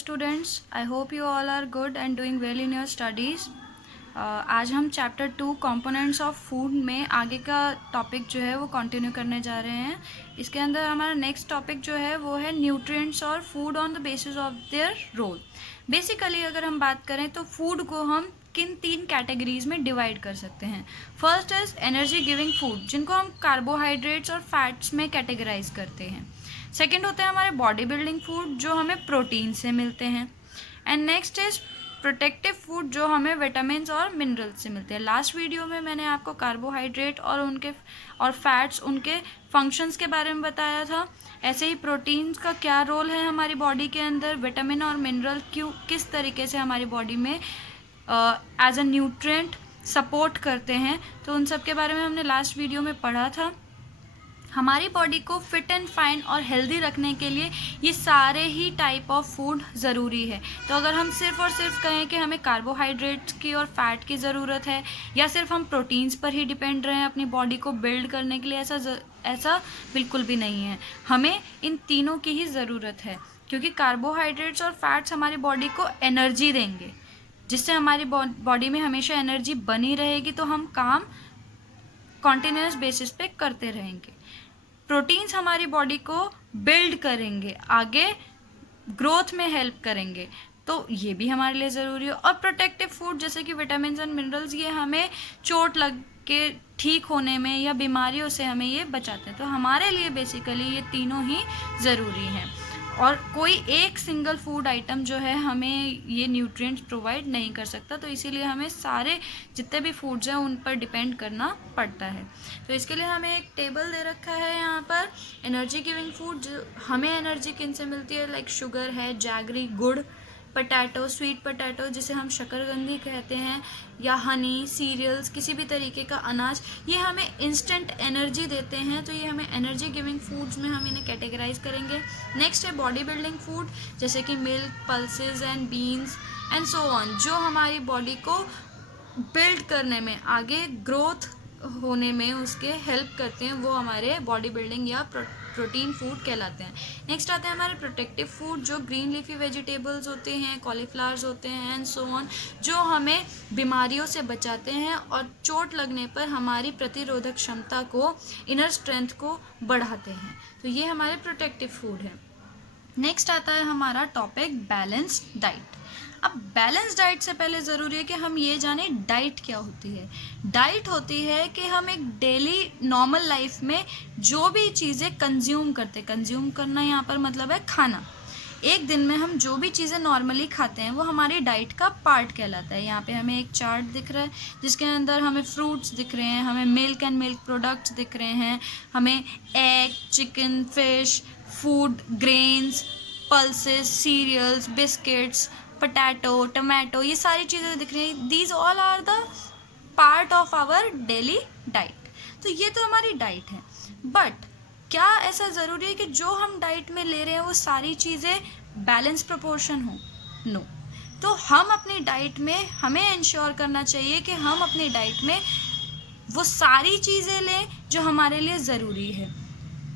students, I hope you all are good and doing well in your studies. आज हम chapter 2 components of food में आगे का topic जो है वो कंटिन्यू करने जा रहे हैं. इसके अंदर हमारा नेक्स्ट टॉपिक जो है वो है न्यूट्रिएंट्स और food on the basis of their role. Basically अगर हम बात करें तो फूड को हम किन 3 कैटेगरीज में डिवाइड कर सकते हैं. First is energy giving food, जिनको हम कार्बोहाइड्रेट्स और फैट्स में कैटेगराइज करते हैं. सेकेंड होते हैं हमारे बॉडी बिल्डिंग फूड, जो हमें प्रोटीन से मिलते हैं. And next is protective food, जो हमें विटामिन और मिनरल्स से मिलते हैं. लास्ट वीडियो में मैंने आपको कार्बोहाइड्रेट और फैट्स उनके फंक्शंस के बारे में बताया था. ऐसे ही प्रोटीन्स का क्या रोल है हमारी बॉडी के अंदर, विटामिन और मिनरल किस तरीके से हमारी बॉडी में एज अ न्यूट्रिएंट सपोर्ट करते हैं, तो उन सब के बारे में हमने लास्ट वीडियो में पढ़ा था. हमारी बॉडी को फिट एंड फाइन और हेल्दी रखने के लिए ये सारे ही टाइप ऑफ फूड ज़रूरी है. तो अगर हम सिर्फ और सिर्फ कहें कि हमें कार्बोहाइड्रेट्स की और फैट की ज़रूरत है, या सिर्फ हम प्रोटीन्स पर ही डिपेंड रहें अपनी बॉडी को बिल्ड करने के लिए, ऐसा बिल्कुल भी नहीं है. हमें इन तीनों की ही ज़रूरत है, क्योंकि कार्बोहाइड्रेट्स और फैट्स हमारी बॉडी को एनर्जी देंगे, जिससे हमारी बॉडी में हमेशा एनर्जी बनी रहेगी, तो हम काम कॉन्टिन्यूस बेसिस पे करते रहेंगे. प्रोटीन्स हमारी बॉडी को बिल्ड करेंगे, आगे ग्रोथ में हेल्प करेंगे, तो ये भी हमारे लिए ज़रूरी है. और प्रोटेक्टिव फूड जैसे कि विटामिन एंड मिनरल्स, ये हमें चोट लग के ठीक होने में या बीमारियों से हमें ये बचाते हैं. तो हमारे लिए बेसिकली ये तीनों ही ज़रूरी हैं, और कोई एक सिंगल फूड आइटम जो है हमें ये न्यूट्रिएंट्स प्रोवाइड नहीं कर सकता. तो इसीलिए हमें सारे जितने भी फूड्स हैं उन पर डिपेंड करना पड़ता है. तो इसके लिए हमें एक टेबल दे रखा है यहाँ पर. एनर्जी गिविंग फूड, जो हमें एनर्जी किन से मिलती है, लाइक शुगर है, जैगरी, गुड़, पटैटो, स्वीट पटैटो जिसे हम शकरकंदी कहते हैं, या हनी, सीरियल्स, किसी भी तरीके का अनाज, ये हमें इंस्टेंट एनर्जी देते हैं. तो ये हमें एनर्जी गिविंग फूड्स में हम इन्हें कैटेगराइज करेंगे. नेक्स्ट है बॉडी बिल्डिंग फूड, जैसे कि milk, pulses and beans and so on, जो हमारी बॉडी को बिल्ड करने में, आगे ग्रोथ होने में उसके हेल्प करते हैं, वो हमारे बॉडी बिल्डिंग या प्रोटीन फूड कहलाते हैं. नेक्स्ट आते हैं हमारे प्रोटेक्टिव फूड, जो ग्रीन लीफी वेजिटेबल्स होते हैं, कॉलीफ्लावर्स होते हैं एंड सो ऑन, जो हमें बीमारियों से बचाते हैं और चोट लगने पर हमारी प्रतिरोधक क्षमता को, इनर स्ट्रेंथ को बढ़ाते हैं. तो ये हमारे प्रोटेक्टिव फूड है. नेक्स्ट आता है हमारा टॉपिक बैलेंस्ड डाइट. अब बैलेंस डाइट से पहले ज़रूरी है कि हम ये जानें डाइट क्या होती है. डाइट होती है कि हम एक डेली नॉर्मल लाइफ में जो भी चीज़ें कंज्यूम करते, कंज्यूम करना यहाँ पर मतलब है खाना, एक दिन में हम जो भी चीज़ें नॉर्मली खाते हैं वो हमारी डाइट का पार्ट कहलाता है. यहाँ पे हमें एक चार्ट दिख रहा है जिसके अंदर हमें फ्रूट्स दिख रहे हैं, हमें मिल्क एंड मिल्क प्रोडक्ट्स दिख रहे हैं, हमें egg, chicken, fish, food, grains, pulses, cereals, biscuits, potato, tomato, ये सारी चीज़ें दिख रही हैं. These all are the part of our daily diet. तो ये तो हमारी डाइट है. बट क्या ऐसा ज़रूरी है कि जो हम डाइट में ले रहे हैं वो सारी चीज़ें बैलेंस प्रोपोर्शन हो? नो. तो हम अपनी डाइट में हमें इंश्योर करना चाहिए कि हम अपनी डाइट में वो सारी चीज़ें लें जो हमारे लिए ज़रूरी है.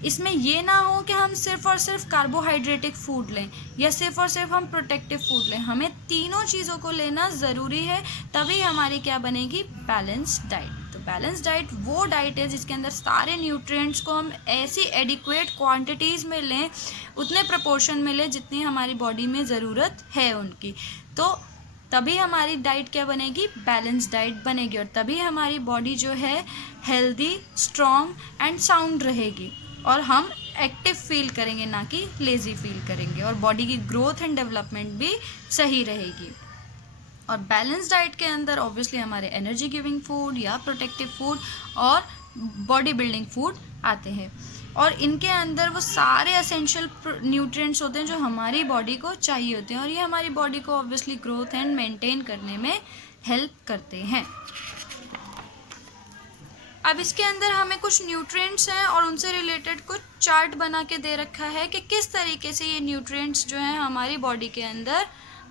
इसमें ये ना हो कि हम सिर्फ और सिर्फ कार्बोहाइड्रेटिक फूड लें या सिर्फ और सिर्फ हम प्रोटेक्टिव फूड लें. हमें तीनों चीज़ों को लेना ज़रूरी है, तभी हमारी क्या बनेगी, बैलेंस्ड डाइट. तो बैलेंस्ड डाइट वो डाइट है जिसके अंदर सारे न्यूट्रिएंट्स को हम ऐसी एडिक्वेट क्वांटिटीज़ में लें, उतने प्रोपोर्शन में लें जितनी हमारी बॉडी में ज़रूरत है उनकी. तो तभी हमारी डाइट क्या बनेगी, बैलेंस डाइट बनेगी, और तभी हमारी बॉडी जो है हेल्दी, स्ट्रॉन्ग एंड साउंड रहेगी, और हम एक्टिव फील करेंगे, ना कि लेज़ी फील करेंगे, और बॉडी की ग्रोथ एंड डेवलपमेंट भी सही रहेगी. और बैलेंस डाइट के अंदर ऑब्वियसली हमारे एनर्जी गिविंग फूड या प्रोटेक्टिव फूड और बॉडी बिल्डिंग फूड आते हैं, और इनके अंदर वो सारे एसेंशियल न्यूट्रिएंट्स होते हैं जो हमारी बॉडी को चाहिए होते हैं, और ये हमारी बॉडी को ऑब्वियसली ग्रोथ एंड मेंटेन करने में हेल्प करते हैं. अब इसके अंदर हमें कुछ न्यूट्रिएंट्स हैं और उनसे रिलेटेड कुछ चार्ट बना के दे रखा है कि किस तरीके से ये न्यूट्रिएंट्स जो हैं हमारी बॉडी के अंदर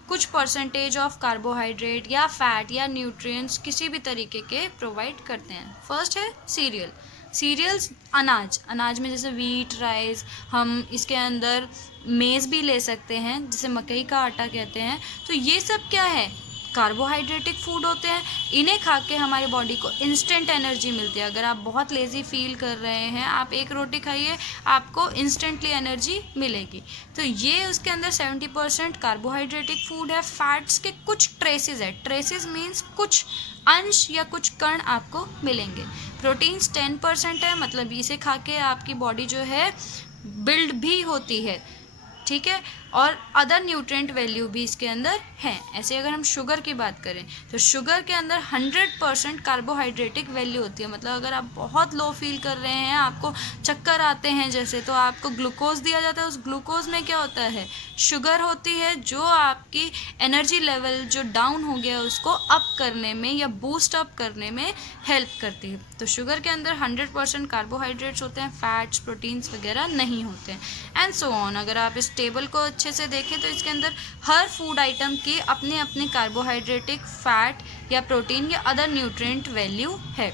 कुछ परसेंटेज ऑफ कार्बोहाइड्रेट या फैट या न्यूट्रिएंट्स किसी भी तरीके के प्रोवाइड करते हैं. फर्स्ट है सीरियल. सीरियल्स, अनाज में जैसे वीट, राइस, हम इसके अंदर मेज़ भी ले सकते हैं जिसे मकई का आटा कहते हैं। तो ये सब क्या है, कार्बोहाइड्रेटिक फूड होते हैं। इन्हें खा के हमारी बॉडी को इंस्टेंट एनर्जी मिलती है। अगर आप बहुत लेज़ी फील कर रहे हैं, आप एक रोटी खाइए, आपको इंस्टेंटली एनर्जी मिलेगी। तो ये उसके अंदर 70% कार्बोहाइड्रेटिक फूड है। फैट्स के कुछ ट्रेसेस है, ट्रेसेस मीन्स कुछ अंश या कुछ कण आपको मिलेंगे। प्रोटीन्स 10% है, मतलब इसे खा के आपकी बॉडी जो है बिल्ड भी होती है, ठीक है। और अदर न्यूट्रिएंट वैल्यू भी इसके अंदर हैं। ऐसे अगर हम शुगर की बात करें तो शुगर के अंदर 100% कार्बोहाइड्रेटिक वैल्यू होती है। मतलब अगर आप बहुत लो फील कर रहे हैं, आपको चक्कर आते हैं जैसे, तो आपको ग्लूकोज दिया जाता है। उस ग्लूकोज में क्या होता है, शुगर होती है, जो आपकी एनर्जी लेवल जो डाउन हो गया उसको अप करने में या बूस्ट अप करने में हेल्प करती है। तो शुगर के अंदर 100% कार्बोहाइड्रेट्स होते हैं, फैट्स, प्रोटीन्स वगैरह नहीं होते हैं, एंड सो ऑन। अगर आप इस टेबल को अच्छे से देखें तो इसके अंदर हर फूड आइटम की अपने अपने कार्बोहाइड्रेटिक, फैट या प्रोटीन या अदर न्यूट्रिएंट वैल्यू है।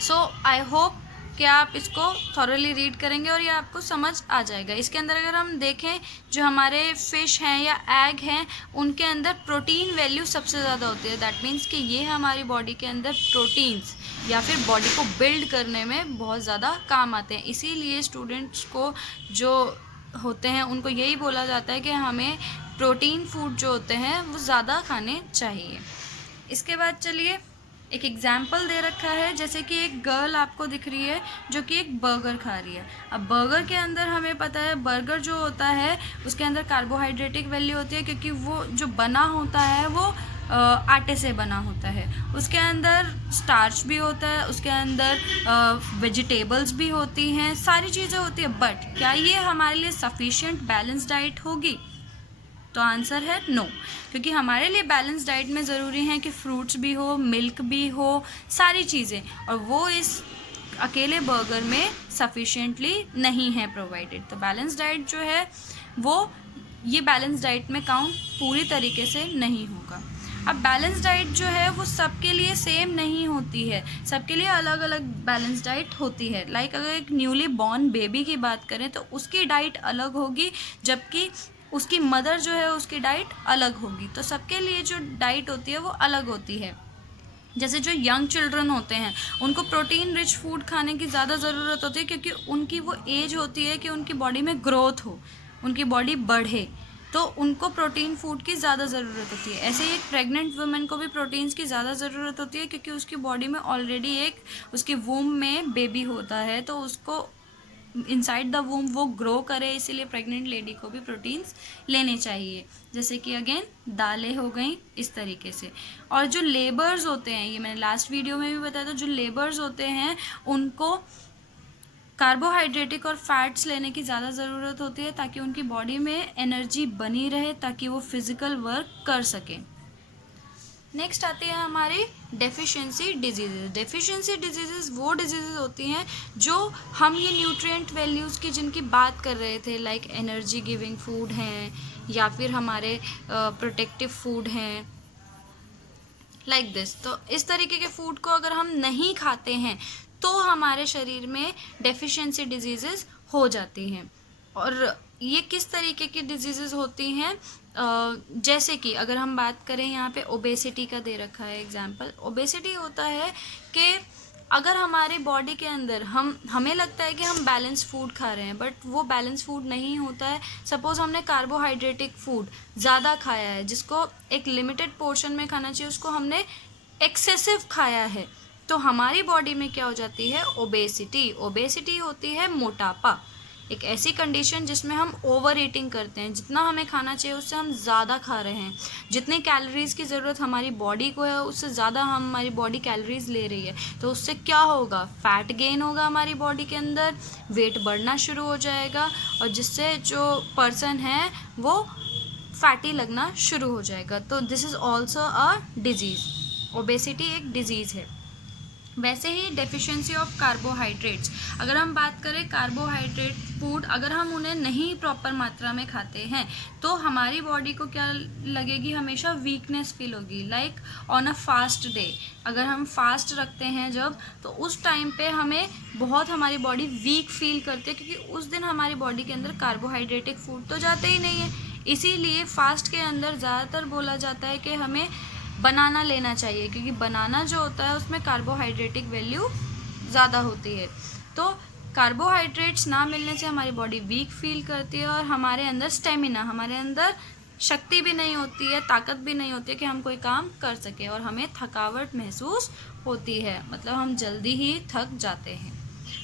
सो आई होप कि आप इसको थॉरली रीड करेंगे और ये आपको समझ आ जाएगा। इसके अंदर अगर हम देखें, जो हमारे फिश हैं या एग हैं, उनके अंदर प्रोटीन वैल्यू सबसे ज़्यादा होती है। दैट मीन्स कि ये हमारी बॉडी के अंदर प्रोटीन्स या फिर बॉडी को बिल्ड करने में बहुत ज़्यादा काम आते हैं। इसीलिए स्टूडेंट्स को जो होते हैं उनको यही बोला जाता है कि हमें प्रोटीन फूड जो होते हैं वो ज़्यादा खाने चाहिए। इसके बाद चलिए एक एग्जाम्पल दे रखा है, जैसे कि एक गर्ल आपको दिख रही है जो कि एक बर्गर खा रही है। अब बर्गर के अंदर हमें पता है, बर्गर जो होता है उसके अंदर कार्बोहाइड्रेटिक वैल्यू होती है, क्योंकि वो जो बना होता है वो आटे से बना होता है। उसके अंदर स्टार्च भी होता है, उसके अंदर वेजिटेबल्स भी होती हैं, सारी चीज़ें होती है। बट क्या ये हमारे लिए सफिशिएंट बैलेंस डाइट होगी? तो आंसर है नो, क्योंकि हमारे लिए बैलेंस डाइट में ज़रूरी है कि फ्रूट्स भी हो, मिल्क भी हो, सारी चीज़ें, और वो इस अकेले बर्गर में सफिशिएंटली नहीं है प्रोवाइडेड। तो बैलेंस डाइट जो है वो ये बैलेंस डाइट में काउंट पूरी तरीके से नहीं होगा। अब बैलेंस डाइट जो है वो सबके लिए सेम नहीं होती है, सबके लिए अलग अलग बैलेंस डाइट होती है। लाइक अगर एक न्यूली बॉर्न बेबी की बात करें तो उसकी डाइट अलग होगी, जबकि उसकी मदर जो है उसकी डाइट अलग होगी। तो सबके लिए जो डाइट होती है वो अलग होती है। जैसे जो यंग चिल्ड्रन होते हैं उनको प्रोटीन रिच फूड खाने की ज़्यादा ज़रूरत होती है, क्योंकि उनकी वो एज होती है कि उनकी बॉडी में ग्रोथ हो, उनकी बॉडी बढ़े, तो उनको प्रोटीन फूड की ज़्यादा ज़रूरत होती है। ऐसे ही एक प्रेग्नेंट वुमेन को भी प्रोटीन्स की ज़्यादा ज़रूरत होती है, क्योंकि उसकी बॉडी में ऑलरेडी एक उसके वूम में बेबी होता है, तो उसको इनसाइड द वूम वो ग्रो करे, इसीलिए प्रेग्नेंट लेडी को भी प्रोटीन्स लेने चाहिए। जैसे कि अगेन दालें हो गई, इस तरीके से। और जो लेबर्स होते हैं, ये मैंने लास्ट वीडियो में भी बताया था, जो लेबर्स होते हैं उनको कार्बोहाइड्रेटिक और फैट्स लेने की ज़्यादा ज़रूरत होती है, ताकि उनकी बॉडी में एनर्जी बनी रहे, ताकि वो फिज़िकल वर्क कर सकें। नेक्स्ट आती है हमारी डेफिशिएंसी डिजीज़। डेफिशिएंसी डिजीज़ वो डिजीज़ होती हैं जो हम ये न्यूट्रिएंट वैल्यूज़ की जिनकी बात कर रहे थे, लाइक एनर्जी गिविंग फूड हैं या फिर हमारे प्रोटेक्टिव फूड हैं, लाइक दिस। तो इस तरीके के फूड को अगर हम नहीं खाते हैं तो हमारे शरीर में डेफिशिएंसी डिजीज़ हो जाती हैं। और ये किस तरीके की डिजीज़ होती हैं, जैसे कि अगर हम बात करें, यहाँ पे ओबेसिटी का दे रखा है एग्जाम्पल। ओबेसिटी होता है कि अगर हमारी बॉडी के अंदर हमें लगता है कि हम बैलेंस फूड खा रहे हैं, बट वो बैलेंस फूड नहीं होता है। सपोज़ हमने कार्बोहाइड्रेटिक फूड ज़्यादा खाया है, जिसको एक लिमिटेड पोर्शन में खाना चाहिए, उसको हमने एक्सेसिव खाया है, तो हमारी बॉडी में क्या हो जाती है, ओबेसिटी। ओबेसिटी होती है मोटापा, एक ऐसी कंडीशन जिसमें हम ओवर ईटिंग करते हैं, जितना हमें खाना चाहिए उससे हम ज़्यादा खा रहे हैं, जितनी कैलोरीज़ की ज़रूरत हमारी बॉडी को है उससे ज़्यादा हमारी बॉडी कैलोरीज़ ले रही है। तो उससे क्या होगा, फैट गेन होगा हमारी बॉडी के अंदर, वेट बढ़ना शुरू हो जाएगा, और जिससे जो पर्सन है वो फैटी लगना शुरू हो जाएगा। तो this is also a disease. Obesity एक डिजीज़ है। वैसे ही डेफिशिएंसी ऑफ कार्बोहाइड्रेट्स, अगर हम बात करें कार्बोहाइड्रेट फूड, अगर हम उन्हें नहीं प्रॉपर मात्रा में खाते हैं तो हमारी बॉडी को क्या लगेगी, हमेशा वीकनेस फील होगी। Like on a fast day, अगर हम फास्ट रखते हैं जब, तो उस टाइम पे हमें बहुत हमारी बॉडी वीक फील करती है, क्योंकि उस दिन हमारी बॉडी के अंदर कार्बोहाइड्रेटिक फूड तो जाते ही नहीं है। इसीलिए फास्ट के अंदर ज़्यादातर बोला जाता है कि हमें बनाना लेना चाहिए, क्योंकि बनाना जो होता है उसमें कार्बोहाइड्रेटिक वैल्यू ज़्यादा होती है। तो कार्बोहाइड्रेट्स ना मिलने से हमारी बॉडी वीक फील करती है और हमारे अंदर स्टेमिना, हमारे अंदर शक्ति भी नहीं होती है, ताकत भी नहीं होती है कि हम कोई काम कर सकें, और हमें थकावट महसूस होती है, मतलब हम जल्दी ही थक जाते हैं।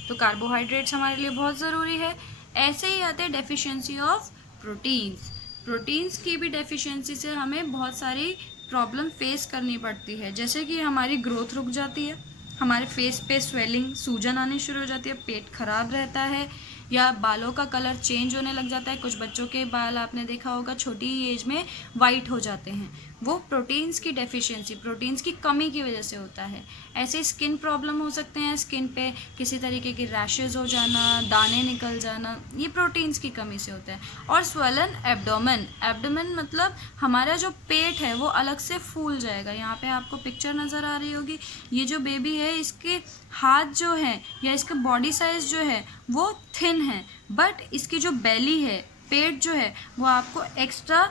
तो कार्बोहाइड्रेट्स हमारे लिए बहुत ज़रूरी है। ऐसे ही आते हैं डेफिशिएंसी ऑफ प्रोटीन्स। प्रोटीन्स की भी डेफिशिएंसी से हमें बहुत सारी प्रॉब्लम फेस करनी पड़ती है, जैसे कि हमारी ग्रोथ रुक जाती है, हमारे फेस पे स्वेलिंग, सूजन आनी शुरू हो जाती है, पेट खराब रहता है, या बालों का कलर चेंज होने लग जाता है। कुछ बच्चों के बाल आपने देखा होगा छोटी एज में वाइट हो जाते हैं, वो प्रोटीन्स की डेफिशिएंसी, प्रोटीन्स की कमी की वजह से होता है। ऐसे स्किन प्रॉब्लम हो सकते हैं, स्किन पे किसी तरीके की रैशेज हो जाना, दाने निकल जाना, ये प्रोटीन्स की कमी से होता है। और स्वेलन एब्डोमेन, एब्डोमेन मतलब हमारा जो पेट है वो अलग से फूल जाएगा। यहाँ पे आपको पिक्चर नज़र आ रही होगी, ये जो बेबी है इसके हाथ जो है या इसका बॉडी साइज जो है वो थिन है, बट इसकी जो बेली है, पेट जो है, वो आपको एक्स्ट्रा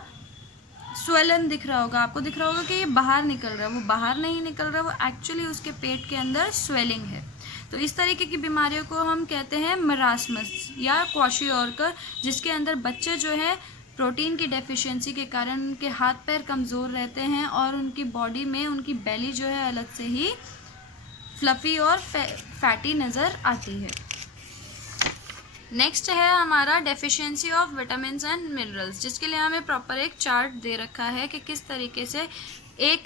स्वेलन दिख रहा होगा। आपको दिख रहा होगा कि ये बाहर निकल रहा है, वो बाहर नहीं निकल रहा, वो एक्चुअली उसके पेट के अंदर स्वेलिंग है। तो इस तरीके की बीमारियों को हम कहते हैं मरासमस या क्वाशियोर्कर, जिसके अंदर बच्चे जो है प्रोटीन की डेफिशिएंसी के कारण उनके हाथ पैर कमज़ोर रहते हैं और उनकी बॉडी में उनकी बेली जो है अलग से ही फ्लफ़ी और फैटी नज़र आती है। नेक्स्ट है हमारा deficiency of vitamins and minerals, जिसके लिए हमें प्रॉपर एक चार्ट दे रखा है कि किस तरीके से एक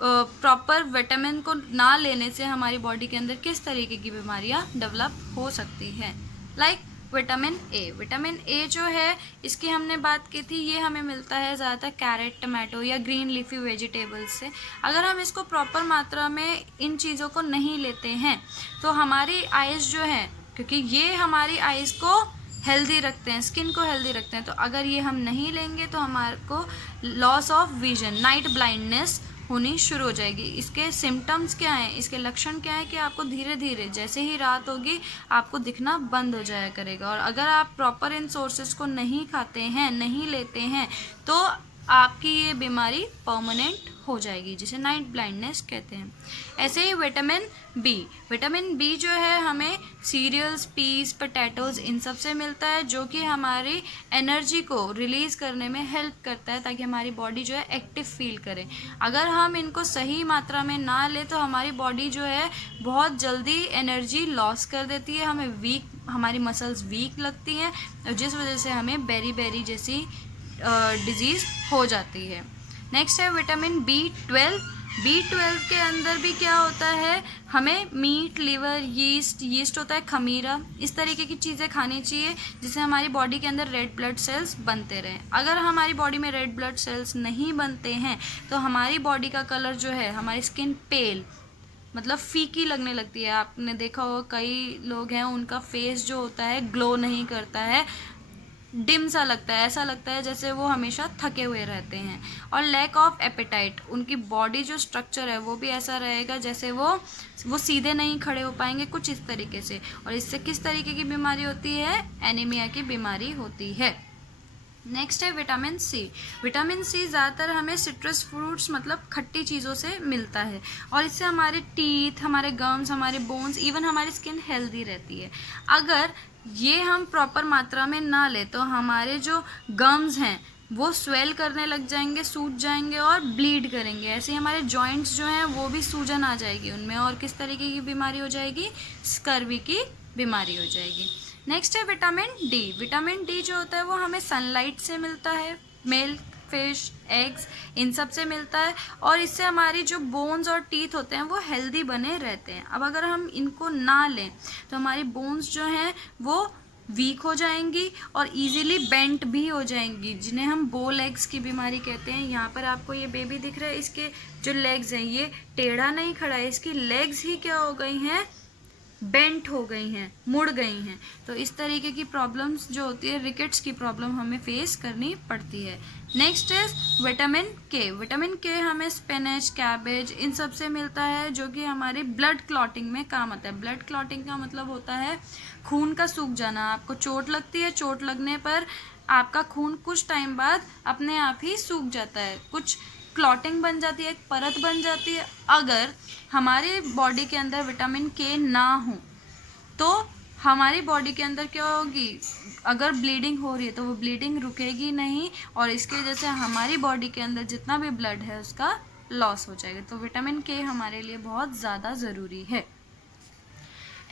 प्रॉपर विटामिन को ना लेने से हमारी बॉडी के अंदर किस तरीके की बीमारियां डेवलप हो सकती हैं। Like vitamin A, vitamin A जो है इसकी हमने बात की थी, ये हमें मिलता है ज़्यादातर कैरेट, टमाटो या ग्रीन लीफी वेजिटेबल्स से। अगर हम इसको प्रॉपर मात्रा में इन चीज़ों को नहीं लेते हैं तो हमारी आइज़ जो है, क्योंकि ये हमारी आइज़ को हेल्दी रखते हैं, स्किन को हेल्दी रखते हैं, तो अगर ये हम नहीं लेंगे तो हमारे को loss of vision, night blindness होनी शुरू हो जाएगी। इसके सिम्टम्स क्या हैं, इसके लक्षण क्या है कि आपको धीरे धीरे जैसे ही रात होगी आपको दिखना बंद हो जाया करेगा। और अगर आप प्रॉपर इन सोर्सेज को नहीं खाते हैं, नहीं लेते हैं, तो आपकी ये बीमारी परमानेंट हो जाएगी, जिसे नाइट ब्लाइंडनेस कहते हैं। ऐसे ही विटामिन बी, विटामिन बी जो है हमें सीरियल्स, पीस, पोटैटोज़, इन सब से मिलता है, जो कि हमारी एनर्जी को रिलीज़ करने में हेल्प करता है, ताकि हमारी बॉडी जो है एक्टिव फील करे। अगर हम इनको सही मात्रा में ना ले तो हमारी बॉडी जो है बहुत जल्दी एनर्जी लॉस कर देती है, हमें वीक, हमारी मसल्स वीक लगती हैं, और जिस वजह से हमें बेरी जैसी डिजीज़ हो जाती है। नेक्स्ट है विटामिन B12। B12 के अंदर भी क्या होता है, हमें मीट, लिवर, यीस्ट होता है, खमीरा, इस तरीके की चीज़ें खानी चाहिए जिससे हमारी बॉडी के अंदर रेड ब्लड सेल्स बनते रहें। अगर हमारी बॉडी में रेड ब्लड सेल्स नहीं बनते हैं तो हमारी बॉडी का कलर जो है, हमारी स्किन पेल, मतलब फीकी लगने लगती है। आपने देखा होगा कई लोग हैं उनका फेस जो होता है ग्लो नहीं करता है, डिम सा लगता है, ऐसा लगता है जैसे वो हमेशा थके हुए रहते हैं। और लैक ऑफ एपेटाइट, उनकी बॉडी जो स्ट्रक्चर है वो भी ऐसा रहेगा जैसे वो सीधे नहीं खड़े हो पाएंगे, कुछ इस तरीके से। और इससे किस तरीके की बीमारी होती है, एनीमिया की बीमारी होती है। नेक्स्ट है विटामिन सी। विटामिन सी ज़्यादातर हमें सिट्रस फ्रूट्स मतलब खट्टी चीज़ों से मिलता है, और इससे हमारे टीथ, हमारे गम्स, हमारे बोन्स, इवन हमारी स्किन हेल्दी रहती है। अगर ये हम प्रॉपर मात्रा में ना ले तो हमारे जो गम्स हैं वो स्वेल करने लग जाएंगे, सूज जाएंगे और ब्लीड करेंगे। ऐसे ही हमारे जॉइंट्स जो हैं वो भी सूजन आ जाएगी उनमें, और किस तरीके की बीमारी हो जाएगी, स्कर्वी की बीमारी हो जाएगी। नेक्स्ट है विटामिन डी। विटामिन डी जो होता है वो हमें सनलाइट से मिलता है, मिल्क, फिश, एग्स, इन सब से मिलता है, और इससे हमारी जो बोन्स और टीथ होते हैं वो हेल्दी बने रहते हैं। अब अगर हम इनको ना लें तो हमारी बोन्स जो हैं वो वीक हो जाएंगी और इजीली बेंट भी हो जाएंगी, जिन्हें हम बो लेग्स की बीमारी कहते हैं। यहाँ पर आपको ये बेबी दिख रहा है, इसके जो लेग्स हैं ये टेढ़ा नहीं खड़ा है, इसकी लेग्स ही क्या हो गई हैं, बेंट हो गई हैं, मुड़ गई हैं। तो इस तरीके की प्रॉब्लम्स जो होती है, रिकेट्स की प्रॉब्लम हमें फेस करनी पड़ती है। नेक्स्ट इज विटामिन के। विटामिन के हमें स्पिनच, कैबेज इन सब से मिलता है, जो कि हमारी ब्लड क्लॉटिंग में काम आता है। ब्लड क्लॉटिंग का मतलब होता है खून का सूख जाना। आपको चोट लगती है, चोट लगने पर आपका खून कुछ टाइम बाद अपने आप ही सूख जाता है, कुछ क्लॉटिंग बन जाती है, एक परत बन जाती है। अगर हमारे बॉडी के अंदर विटामिन के ना हो तो हमारी बॉडी के अंदर क्या होगी, अगर ब्लीडिंग हो रही है तो वो ब्लीडिंग रुकेगी नहीं, और इसकी वजह से हमारी बॉडी के अंदर जितना भी ब्लड है उसका लॉस हो जाएगा। तो विटामिन के हमारे लिए बहुत ज़्यादा ज़रूरी है।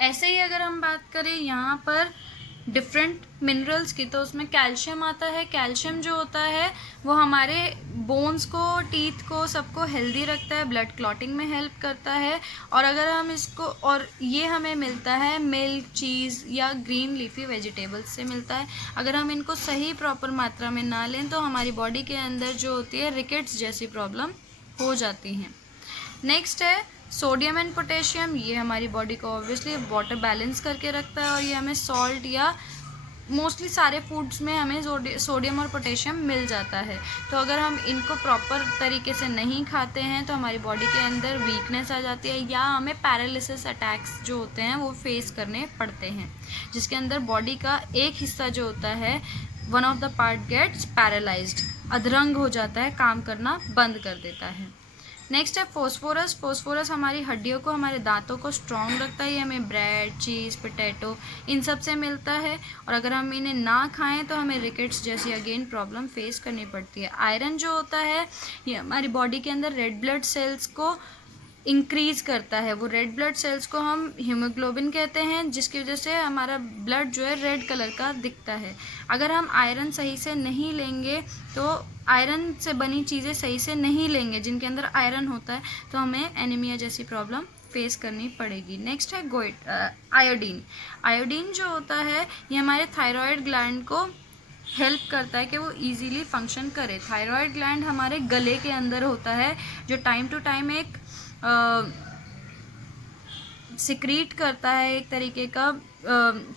ऐसे ही अगर हम बात करें यहाँ पर डिफरेंट मिनरल्स की, तो उसमें कैल्शियम आता है। कैल्शियम जो होता है वो हमारे बोन्स को, टीथ को, सबको हेल्दी रखता है, ब्लड क्लॉटिंग में हेल्प करता है। और अगर हम इसको, और ये हमें मिलता है मिल्क, चीज़ या ग्रीन लीफी वेजिटेबल्स से मिलता है। अगर हम इनको सही प्रॉपर मात्रा में ना लें तो हमारी बॉडी के अंदर जो होती है रिकेट्स जैसी प्रॉब्लम हो जाती हैं। नेक्स्ट है सोडियम एंड पोटेशियम। ये हमारी बॉडी को ऑब्वियसली वाटर बैलेंस करके रखता है, और ये हमें सॉल्ट या मोस्टली सारे फूड्स में हमें सोडियम और पोटेशियम मिल जाता है। तो अगर हम इनको प्रॉपर तरीके से नहीं खाते हैं तो हमारी बॉडी के अंदर वीकनेस आ जाती है, या हमें पैरालिसिस अटैक्स जो होते हैं वो फेस करने पड़ते हैं, जिसके अंदर बॉडी का एक हिस्सा जो होता है, one of the part gets paralysed, अधरंग हो जाता है, काम करना बंद कर देता है। नेक्स्ट है फोस्फोरस। फोस्फोरस हमारी हड्डियों को, हमारे दांतों को स्ट्रॉन्ग रखता है। ये हमें ब्रेड, चीज़, पोटैटो इन सब से मिलता है, और अगर हम इन्हें ना खाएं तो हमें रिकेट्स जैसी अगेन प्रॉब्लम फेस करनी पड़ती है। आयरन जो होता है ये हमारी बॉडी के अंदर रेड ब्लड सेल्स को इंक्रीज करता है। वो रेड ब्लड सेल्स को हम हीमोग्लोबिन कहते हैं, जिसकी वजह से हमारा ब्लड जो है रेड कलर का दिखता है। अगर हम आयरन सही से नहीं लेंगे, तो आयरन से बनी चीज़ें सही से नहीं लेंगे जिनके अंदर आयरन होता है, तो हमें एनीमिया जैसी प्रॉब्लम फेस करनी पड़ेगी। नेक्स्ट है आयोडीन। आयोडीन जो होता है ये हमारे थायराइड ग्लैंड को हेल्प करता है कि वो इजीली फंक्शन करे। थायराइड ग्लैंड हमारे गले के अंदर होता है, जो टाइम टू टाइम एक सिक्रीट करता है एक तरीके का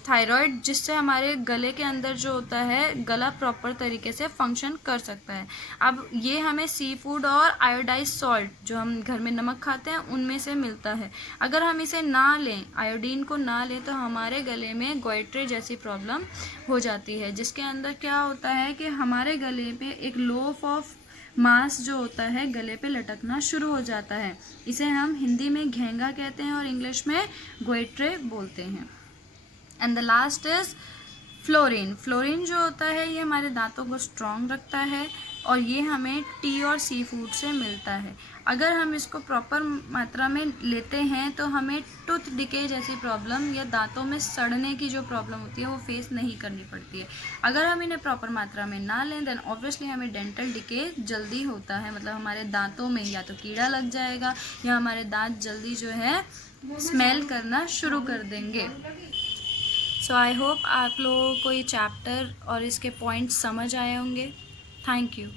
थायराइड, जिससे हमारे गले के अंदर जो होता है गला प्रॉपर तरीके से फंक्शन कर सकता है। अब ये हमें सी फूड और आयोडाइज सॉल्ट जो हम घर में नमक खाते हैं उनमें से मिलता है। अगर हम इसे ना लें, आयोडीन को ना लें, तो हमारे गले में गोइट्रे जैसी प्रॉब्लम हो जाती है, जिसके अंदर क्या होता है कि हमारे गले पे एक लोफ ऑफ मांस जो होता है गले पे लटकना शुरू हो जाता है। इसे हम हिंदी में घेंगा कहते हैं और इंग्लिश में गोइट्रे बोलते हैं। And the last is fluorine. Fluorine जो होता है ये हमारे दांतों को स्ट्रॉन्ग रखता है, और ये हमें टी और सी फूड से मिलता है। अगर हम इसको प्रॉपर मात्रा में लेते हैं तो हमें टूथ डिके जैसी प्रॉब्लम या दांतों में सड़ने की जो प्रॉब्लम होती है वो फेस नहीं करनी पड़ती है। अगर हम इन्हें प्रॉपर मात्रा में ना लें देन ऑब्वियसली हमें डेंटल डिके जल्दी होता है, मतलब हमारे दांतों में या तो कीड़ा लग जाएगा या हमारे दांत जल्दी जो है स्मेल करना शुरू कर देंगे। सो आई होप आप लोगों को ये चैप्टर और इसके पॉइंट्स समझ आए होंगे। Thank you.